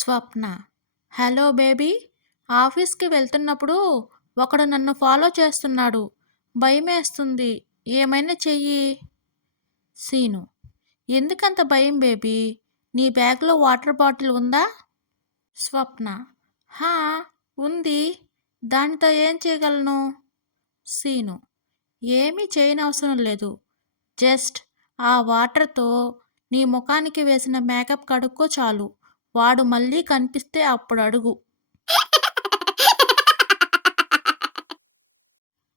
స్వప్న. Hello baby. ఆఫీస్కి వెళ్తున్నప్పుడు ఒకడు నన్ను ఫాలో చేస్తున్నాడు. భయమేస్తుంది. ఏమైనా చెయ్యి. సీను. ఎందుకంత భయం బేబీ? నీ బ్యాగ్లో వాటర్ బాటిల్ ఉందా? స్వప్న. హా, ఉంది. దానితో ఏం చేయగలను? సీను. ఏమీ చేయనవసరం లేదు. జస్ట్ ఆ వాటర్తో నీ ముఖానికి వేసిన మేకప్ కడుక్కో చాలు. వాడు మళ్ళీ కనిపిస్తే అప్పుడు అడుగు.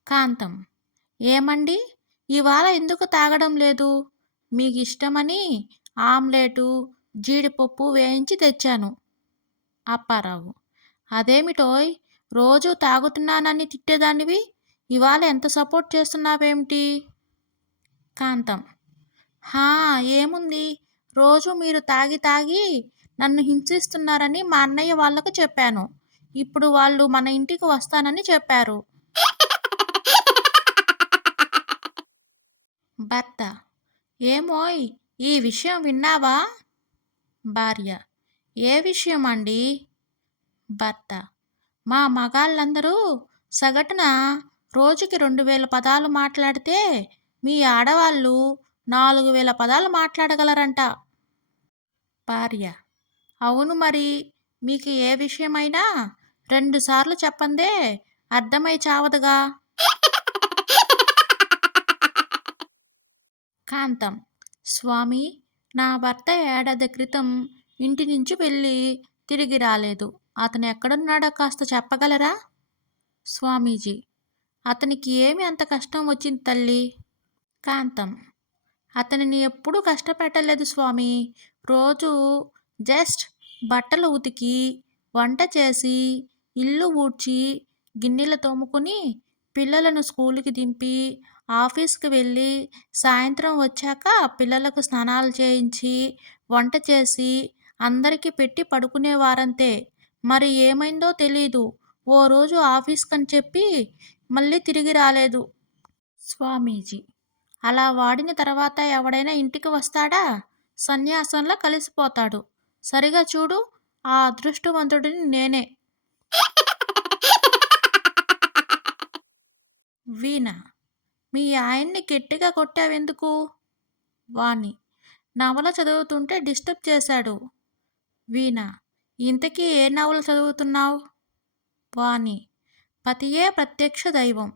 కాంతం. ఏమండి, ఇవాళ ఎందుకు తాగడం లేదు? మీకు ఇష్టమని ఆమ్లెటు జీడిపప్పు వేయించి తెచ్చాను. అప్పారావు. అదేమిటోయ్, రోజు తాగుతున్నానని తిట్టేదానివి, ఇవాళ ఎంత సపోర్ట్ చేస్తున్నావేమిటి? కాంతం. హా, ఏముంది, రోజు మీరు తాగి తాగి నన్ను హింసిస్తున్నారని మా అన్నయ్య వాళ్ళకు చెప్పాను. ఇప్పుడు వాళ్ళు మన ఇంటికి వస్తానని చెప్పారు. భర్త. ఏమోయ్, ఈ విషయం విన్నావా? భార్య. ఏ విషయం అండి? భర్త. మా మగాళ్ళందరూ సగటున రోజుకి 2000 పదాలు మాట్లాడితే మీ ఆడవాళ్ళు 4000 పదాలు మాట్లాడగలరంట. భార్య. అవును మరి, మీకు ఏ విషయమైనా 2 సార్లు చెప్పందే అర్థమై చావదుగా. కాంతం. స్వామి, నా భర్త ఏడాది క్రితం ఇంటి నుంచి వెళ్ళి తిరిగి రాలేదు. అతను ఎక్కడున్నాడో కాస్త చెప్పగలరా? స్వామీజీ. అతనికి ఏమి అంత కష్టం వచ్చింది తల్లి? కాంతం. అతనిని ఎప్పుడూ కష్టపెట్టలేదు స్వామి. రోజు జస్ట్ బట్టలు ఉతికి, వంట చేసి, ఇల్లు ఊడ్చి, గిన్నెలు తోముకుని, పిల్లలను స్కూల్కి దింపి, ఆఫీస్కి వెళ్ళి, సాయంత్రం వచ్చాక పిల్లలకు స్నానాలు చేయించి, వంట చేసి, అందరికీ పెట్టి పడుకునేవారంతే. మరి ఏమైందో తెలీదు, ఓ రోజు ఆఫీస్కని చెప్పి మళ్ళీ తిరిగి రాలేదు. స్వామీజీ. అలా వాడిన తర్వాత ఎవడైనా ఇంటికి వస్తాడా? సన్యాసంలో కలిసిపోతాడు. సరిగా చూడు, ఆ అదృష్టవంతుడిని నేనే. వీణ. మీ ఆయన్ని గట్టిగా కొట్టావెందుకు? వాణి. నవల చదువుతుంటే డిస్టర్బ్ చేశాడు. వీణ. ఇంతకీ ఏ నవల చదువుతున్నావు? వాణి. పతియే ప్రత్యక్ష దైవం.